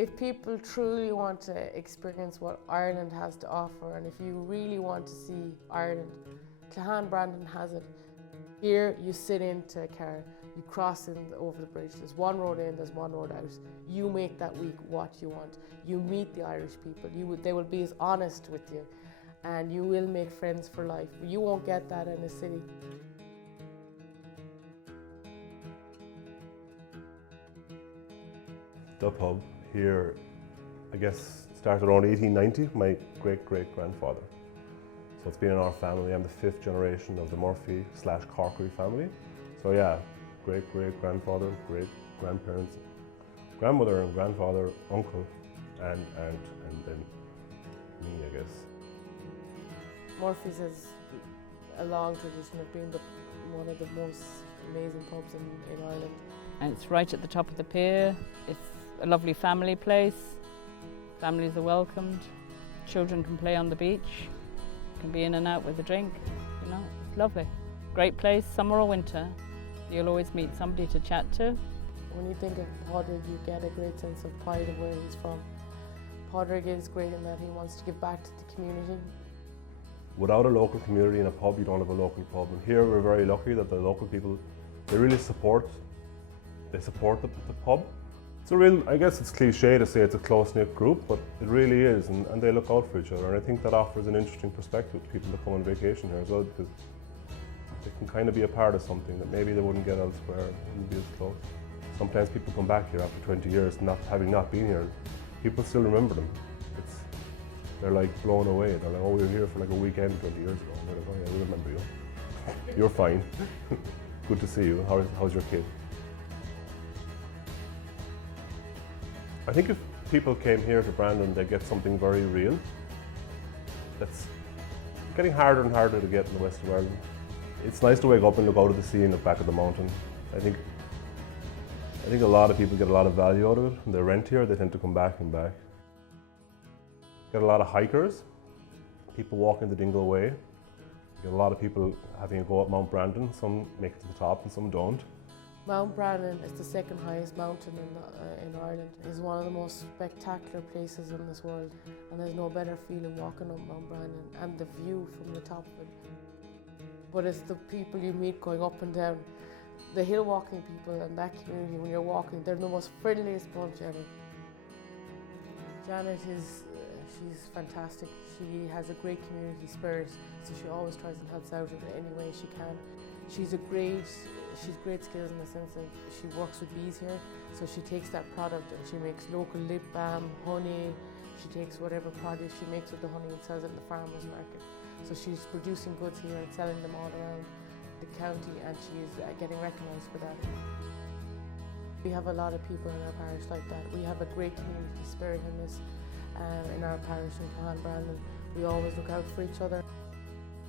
If people truly want to experience what Ireland has to offer, and if you really want to see Ireland, Cloghán Bhreannáin has it. Here you sit into a car, you cross over the bridge, there's one road in, there's one road out. You make that week what you want. You meet the Irish people, they will be as honest with you, and you will make friends for life. You won't get that in a city. The pub here, I guess, started around 1890, my great-great-grandfather. So it's been in our family. I'm the 5th generation of the Murphy/Corkery family. So yeah, great-great-grandfather, great-grandparents, grandmother and grandfather, uncle, and aunt, and then me, I guess. Murphy's has a long tradition of being one of the most amazing pubs in Ireland. And it's right at the top of the pier. It's a lovely family place. Families are welcomed. Children can play on the beach. Can be in and out with a drink. You know, it's lovely. Great place, summer or winter. You'll always meet somebody to chat to. When you think of Padraig, you get a great sense of pride of where he's from. Padraig is great in that he wants to give back to the community. Without a local community in a pub, you don't have a local pub. And here we're very lucky that the local people, they really support the pub. It's a real, I guess it's cliche to say it's a close-knit group, but it really is, and they look out for each other. And I think that offers an interesting perspective to people that come on vacation here as well, because they can kind of be a part of something that maybe they wouldn't get elsewhere, wouldn't be as close. Sometimes people come back here after 20 years, having not been here, and people still remember them. They're like blown away. They're like, oh, we were here for like a weekend 20 years ago. And they're like, oh yeah, we remember you. You're fine. Good to see you. How's your kid? I think if people came here to Bhreannáin, they'd get something very real. That's getting harder and harder to get in the west of Ireland. It's nice to wake up and look out at the sea and look back at the mountain. I think a lot of people get a lot of value out of it. When they rent here, they tend to come back and back. Get a lot of hikers, people walking the Dingle Way. Get a lot of people having a go at Mount Bhreannáin. Some make it to the top and some don't. Mount Bhreannáin is the second highest mountain in Ireland. It's one of the most spectacular places in this world, and there's no better feeling walking up Mount Bhreannáin and the view from the top of it. But it's the people you meet going up and down. The hill walking people and that community, when you're walking, they're the most friendliest bunch ever. Janet she's fantastic. She has a great community spirit, so she always tries and helps out in any way she can. She's great skills in the sense of she works with bees here, so she takes that product and she makes local lip balm, honey. She takes whatever produce she makes with the honey and sells it in the farmers market. So she's producing goods here and selling them all around the county, and she's getting recognised for that. We have a lot of people in our parish like that. We have a great community spirit in this. In our parish in Cloghán Bhreannáin, we always look out for each other.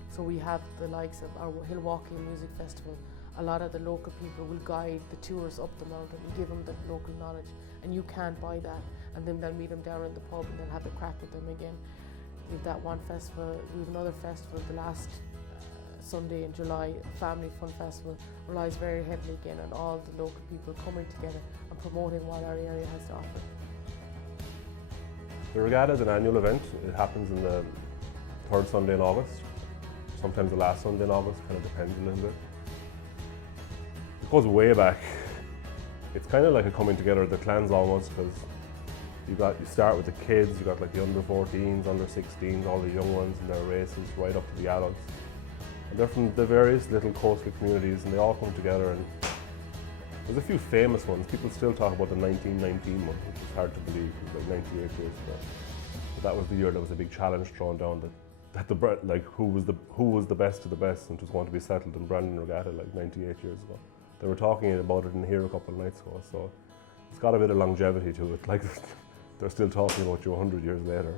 So we have the likes of our hill walking music festival. A lot of the local people will guide the tours up the mountain and give them the local knowledge, and you can't buy that. And then they'll meet them down in the pub and they'll have a crack with them again. We have that one festival. We have another festival the last Sunday in July, Family Fun Festival, relies very heavily again on all the local people coming together and promoting what our area has to offer. The regatta is an annual event. It happens in the 3rd Sunday in August, sometimes the last Sunday in August, kind of depends a little bit. It goes way back. It's kind of like a coming together of the clans almost, because you start with the kids, you got like the under 14s, under 16s, all the young ones in their races, right up to the adults. And they're from the various little coastal communities, and they all come together. And there's a few famous ones. People still talk about the 1919 one, which is hard to believe. It was like 98 years ago. But that was the year there was a big challenge thrown down who was the best of the best, and it was going to be settled in Bhreannáin Regatta like 98 years ago. They were talking about it in here a couple of nights ago, so it's got a bit of longevity to it. Like they're still talking about you 100 years later.